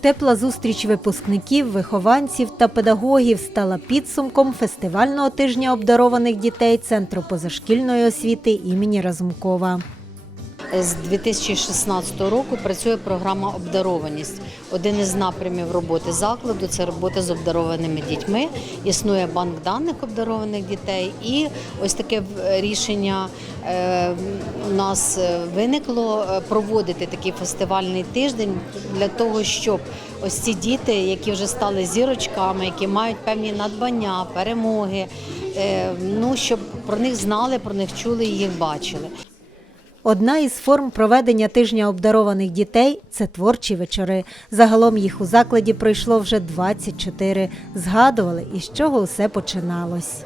Тепла зустріч випускників, вихованців та педагогів стала підсумком фестивального тижня обдарованих дітей Центру позашкільної освіти імені Разумкова. З 2016 року працює програма Обдарованість. Один із напрямів роботи закладу це робота з обдарованими дітьми. Існує банк даних обдарованих дітей, і ось таке рішення е, у нас е, виникло е, проводити такий фестивальний тиждень для того, щоб ось ці діти, які вже стали зірочками, які мають певні надбання, перемоги, е, ну щоб про них знали, про них чули і їх бачили. Одна із форм проведення тижня обдарованих дітей це творчі вечори. Загалом їх у закладі пройшло вже 24. Згадували, із чого усе починалось.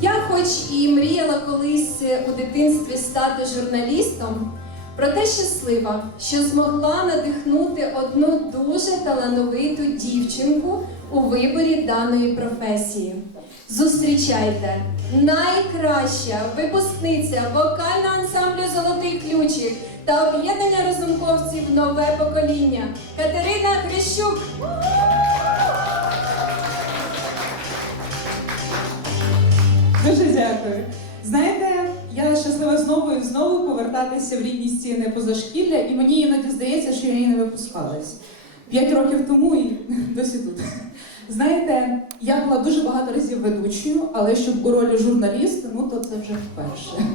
Я, хоч і мріяла колись у дитинстві стати журналістом, проте щаслива, що змогла надихнути одну дуже талановиту дівчинку у виборі даної професії. Зустрічайте найкраща випускниця вокального ансамблю Золотий ключик та об'єднання розумковців Нове покоління Катерина Грищук. Дуже дякую. Знаєте, я щаслива знову і знову повертатися в рідні стіни позашкілля, і мені іноді здається, що я її не випускалась. П'ять років тому і досі тут. Знаєте, я була дуже багато разів ведучою, але щоб у ролі журналіста, ну то це вже вперше.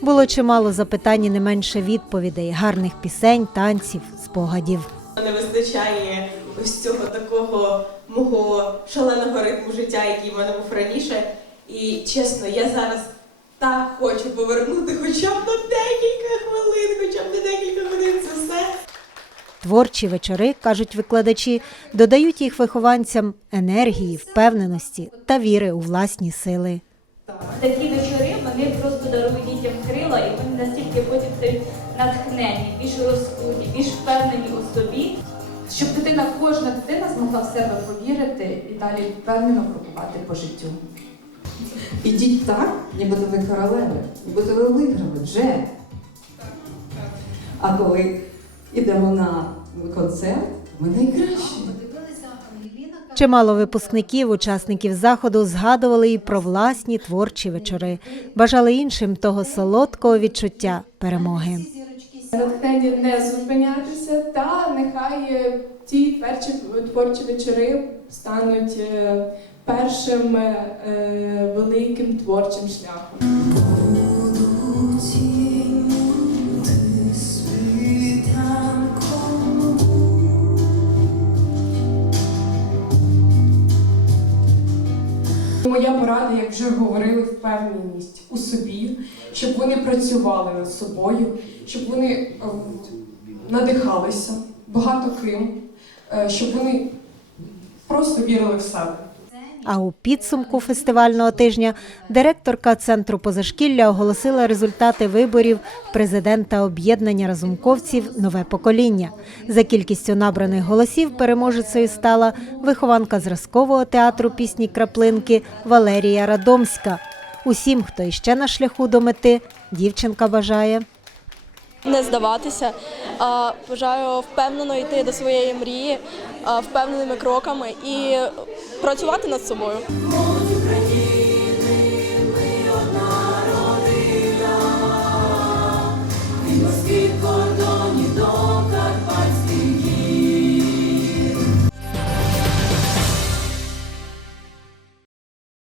Було чимало запитань і не менше відповідей, гарних пісень, танців, спогадів. Не вистачає ось цього такого мого шаленого ритму життя, який в мене був раніше. І чесно, я зараз так хочу повернути хоча б на декілька хвилин, хоча б на декілька хвилин це все. Творчі вечори, кажуть викладачі, додають їх вихованцям енергії, впевненості та віри у власні сили. Такі вечори вони просто дарують дітям крила, і вони настільки потім натхнені, більш розкуті, більш впевнені у собі. щоб дитина, кожна дитина змогла в себе повірити і далі впевнено крокувати по життю. Ідіть так, нібито ви королеви, нібито ви виграли вже. А коли йдемо на концерт, ми найкращі. Чимало випускників, учасників заходу згадували і про власні творчі вечори, бажали іншим того солодкого відчуття перемоги. натхнення не зупинятися, та нехай е, ті перші творчі вечори стануть е, першим е, великим творчим шляхом. Моя порада, як вже говорили, впевненість у собі, щоб вони працювали над собою, щоб вони ем, надихалися багато ким, е, щоб вони просто вірили в себе. А у підсумку фестивального тижня директорка центру позашкілля оголосила результати виборів президента об'єднання разумковців Нове покоління. За кількістю набраних голосів переможецею стала вихованка зразкового театру пісні Краплинки Валерія Радомська. Усім, хто іще на шляху до мети, дівчинка бажає. Не здаватися. а, Бажаю впевнено йти до своєї мрії впевненими кроками і працювати над собою.